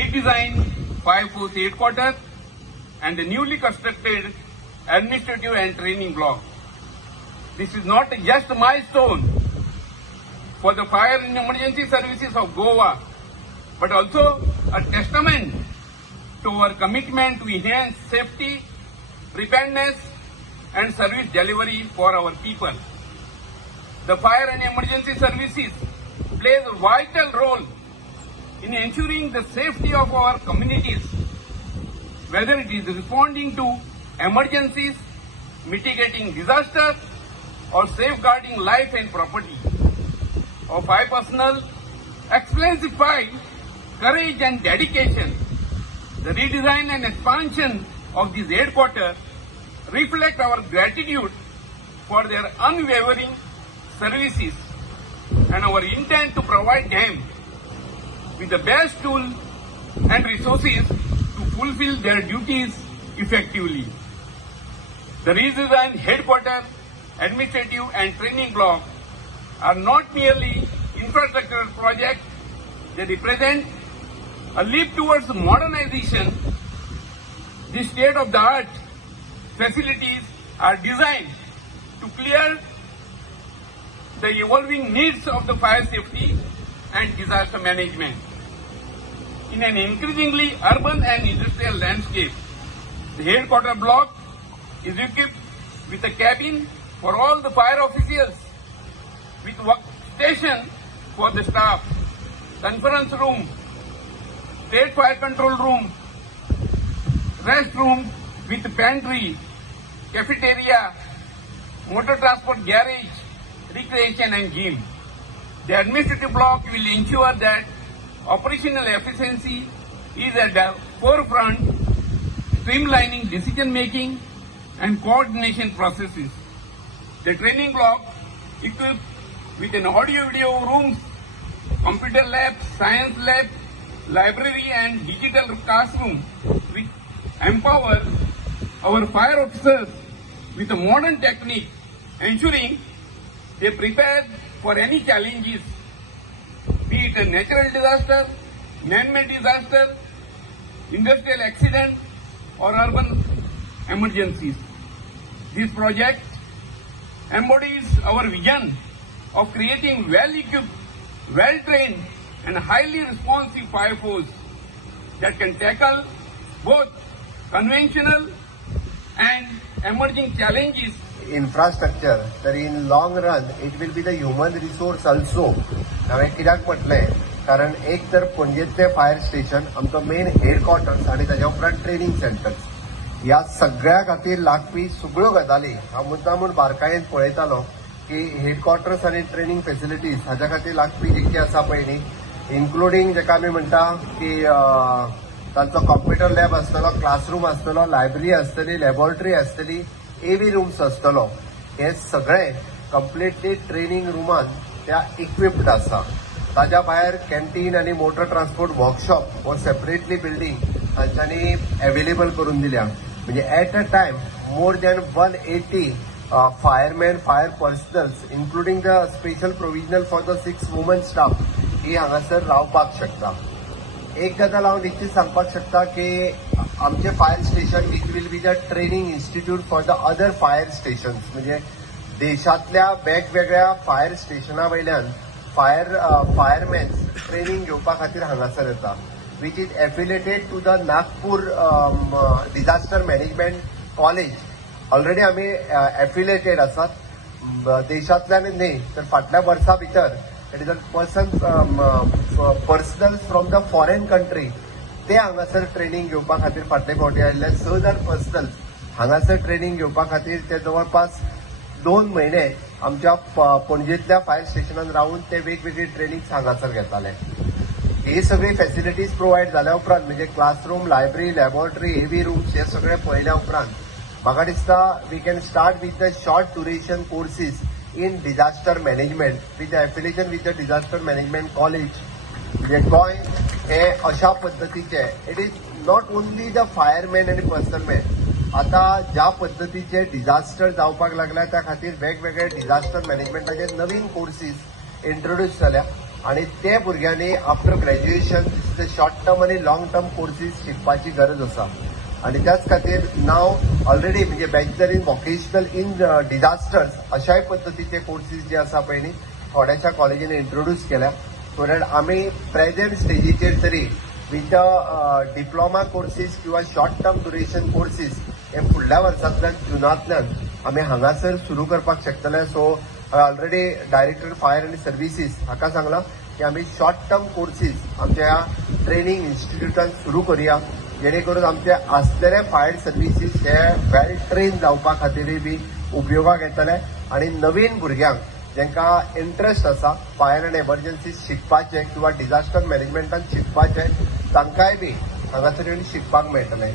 redesigned Fire Force headquarters and the newly constructed administrative and training block. This is not just a milestone for the fire and emergency services of Goa, but also a testament to our commitment to enhance safety, preparedness, and service delivery for our people. The fire and emergency services plays a vital role in ensuring the safety of our communities, whether it is responding to emergencies, mitigating disaster, or safeguarding life and property. Our fire personnel exemplify courage and dedication. The redesign and expansion of this headquarters reflect our gratitude for their unwavering services and our intent to provide them with the best tools and resources to fulfill their duties effectively. The redesigned headquarters, administrative and training block are not merely infrastructure projects, they represent a leap towards modernization. The state-of-the-art facilities are designed to clear the evolving needs of the fire safety and disaster management. In an increasingly urban and industrial landscape, the headquarters block is equipped with a cabin for all the fire officials, with workstation for the staff, conference room, state fire control room, restroom with pantry, cafeteria, motor transport garage, recreation and gym. The administrative block will ensure that operational efficiency is at the forefront, streamlining decision making and coordination processes. The training block equipped with an audio-video room, computer lab, science lab, library and digital classroom, which empower our fire officers with a modern technique, ensuring they prepare for any challenges, be it a natural disaster, man-made disaster, industrial accident, or urban emergencies. This project embodies our vision of creating well-equipped, well-trained, and highly responsive fire force that can tackle both conventional and emerging challenges. Infrastructure, तर in long run it will be the human resource also. हांवें कित्याक म्हटलें कारण एक तर पणजेंतलें fire station आमचो main हेडक्वॉर्टर्स आनी ताच्या उपरांत ट्रेनिंग सेंटर्स ह्या सगळ्या खातीर लागपी सगळ्यो गजाली हांव मुद्दामून बारकायेन पळयतालो की हेडक्वॉर्टर्स आनी ट्रेनिंग फेसिलिटीज हाच्या खातीर लागपी जे कितें आसा पळय न्ही इन्क्लुडींग जेका आमी म्हणटा की तांचो कॉम्प्युटर लॅब आसतलो, क्लासरूम आसतलो, लायब्ररी आसतली, लॅबॉरेटरी आसतली, एवी रूम्स आसतलो, हे सगळे कंप्लिटली ट्रेनिंग रुमान त्या इक्विप्ड आसा. ताच्या भायर कॅन्टीन आनी मोटर ट्रान्सपोर्ट वर्कशॉप हो सेपरेटली बिल्डींग तांच्यांनी अवेलेबल करून दिल्या. म्हणजे at a time more than 180 firemen, fire personnels including the special provisional for the 6 woman staff ही हांगासर रावपाक शकता. एक गजाल हांव निश्चित सांगपाक शकता की आमचे fire station which will be the training institute for the other fire stations. म्हणजे देशांतल्या वेगवेगळ्या फायर स्टेशना वयल्यान फायरमॅन्स ट्रेनिंग घेवपा खातीर हांगासर येता, which is affiliated to the Nagpur disaster management college. Already आमी एफिलेटेड आसात. देशांतल्यान न्ही तर फाटल्या वर्सा भितर it is a personals from the foreign country ते हांगासर ट्रेनिंग घेवपा खातीर फाटले फावटी आयिल्ले 6,000 पर्सनल्स हांगासर ट्रेनिंग घेवपा खातीर ते जवळपास 2 म्हयने आमच्या पणजेंतल्या फायर स्टेशनान रावन ते वेगवेगळी ट्रेनिंग हांगासर घेताले. ही सगळी फॅसिलिटीज प्रोवायड जाल्या उपरांत म्हणजे classroom, library, laboratory, AV rooms हे सगळे पळयल्या उपरांत म्हाका दिसता we can start with the short duration courses in disaster management with the affiliation with the disaster management college. म्हणजे गोंय हे अशा पद्दतीचे it is not only the fireman आनी पर्सनलमॅन. आता ज्या पद्दतीचे डिजास्टर जावपाक लागल्या त्या खातीर वेगवेगळे डिजास्टर मॅनेजमेंटाचे नवीन कोर्सीस इंट्रोड्यूस जाल्या आणि ते भुरग्यांनी आफ्टर ग्रॅज्युएशन शॉर्ट टर्म आणि लॉंग टर्म कोर्सीस शिकपाची गरज आसा. आणि त्याच खातीर नाव ऑलरेडी म्हणजे bachelor in vocational in disasters अशाय पद्दतीचे कोर्सीस जे आसा पळय न्ही थोड्याशा कॉलेजींनी इंट्रोड्यूस केल्या. सो दॅट आमी प्रेझेंट स्टेजीचेर तरी विथ डिप्लोमा कोर्सीस किंवा शॉर्ट टर्म ड्युरेशन कोर्सीस हे फुडल्या वर्सांतल्यान जुनांतल्यान आमी हांगासर सुरू करपाक शकतले. So already director fire and services हाका सांगलां की आमी शॉर्ट टर्म कोर्सीस आमच्या ह्या ट्रेनिंग इन्स्टिट्यूटान सुरू करुया, जेणे करून आमचे आसलेले फायर सर्व्हिसीस हे वेल ट्रेन जावपा खातीरय बी उपयोगाक येतले. आणि नवीन भुरग्यांक जांकां इंट्रस्ट आसा फायर अँड एमर्जन्सी शिकपाचे किंवा डिझास्टर मॅनेजमेंटान शिकपाचे तांकांय बी हांगासर येवन शिकपाक मेळटलें.